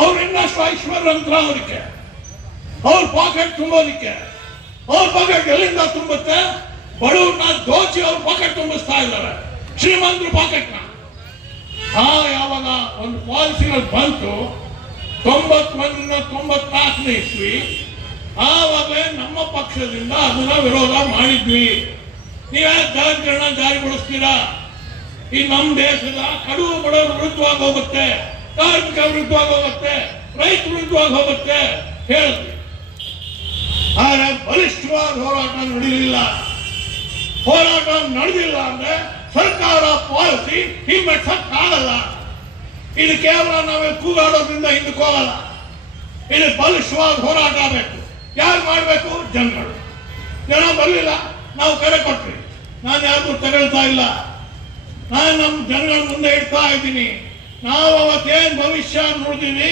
ಅವ್ರು ಇನ್ನಷ್ಟು ಐಶ್ವರ್ಯವಂತರಾಗೋದಕ್ಕೆ, ಅವ್ರ ಪಾಕೆಟ್ ತುಂಬೋದಿಕ್ಕೆ. ಅವ್ರ ಪಾಕೆಟ್ ಎಲ್ಲಿಂದ ತುಂಬುತ್ತೆ? ಬಡವ್ರನ್ನ ದೋಚಿ ಅವ್ರ ಪಾಕೆಟ್ ತುಂಬಿಸ್ತಾ ಇದ್ದಾರೆ, ಶ್ರೀಮಂತರ ಪಾಕೆಟ್ನ. ಯಾವಾಗ ಒಂದು ಪಾಲಿಸಿನಲ್ಲಿ ಬಂತು 94ನೇ ಇಸ್ವಿ, ಆವಾಗಲೇ ನಮ್ಮ ಪಕ್ಷದಿಂದ ಅದನ್ನ ವಿರೋಧ ಮಾಡಿದ್ವಿ. ನೀವೇ ದರಗಳನ್ನ ಜಾರಿಗೊಳಿಸ್ತೀರಾ? ಈ ನಮ್ಮ ದೇಶದ ಕಡು ಬಡವರ ವಿರುದ್ಧವಾಗಿ ಹೋಗುತ್ತೆ, ಕಾರ್ಮಿಕ ವಿರುದ್ಧವಾಗಿ ಹೋಗುತ್ತೆ, ರೈತ ವಿರುದ್ಧವಾಗಿ ಹೋಗುತ್ತೆ ಹೇಳಿದ್ವಿ. ಆದರೆ ಬಲಿಷ್ಠವಾದ ಹೋರಾಟ ನಡೆಯಲಿಲ್ಲ. ಹೋರಾಟ ನಡೆದಿಲ್ಲ ಅಂದ್ರೆ ಸರ್ಕಾರ ಪಾಲಿಸಿ ಹಿಮ್ಮೆಟ್ಟಕ್ಕಾಗಲ್ಲ. ಇದು ಕೇವಲ ನಾವೇ ಕೂಗಾಡೋದ್ರಿಂದ ಹಿಂದಕ್ಕೆ ಹೋಗಲ್ಲ. ಇದು ಬಲಿಷ್ಠವಾದ ಹೋರಾಟ ಬೇಕು. ಯಾರು ಮಾಡಬೇಕು? ಜನಗಳು. ಜನ ಬರಲಿಲ್ಲ, ನಾವು ಕರೆ ಕೊಟ್ರಿ. ನಾನು ಯಾರಿಗೂ ತಗೊಳ್ತಾ ಇಲ್ಲ, ನಾನು ನಮ್ಮ ಜನಗಳ ಮುಂದೆ ಇಡ್ತಾ ಇದ್ದೀನಿ. ನಾವು ಅವತ್ತೇನು ಭವಿಷ್ಯ ನೋಡ್ತೀವಿ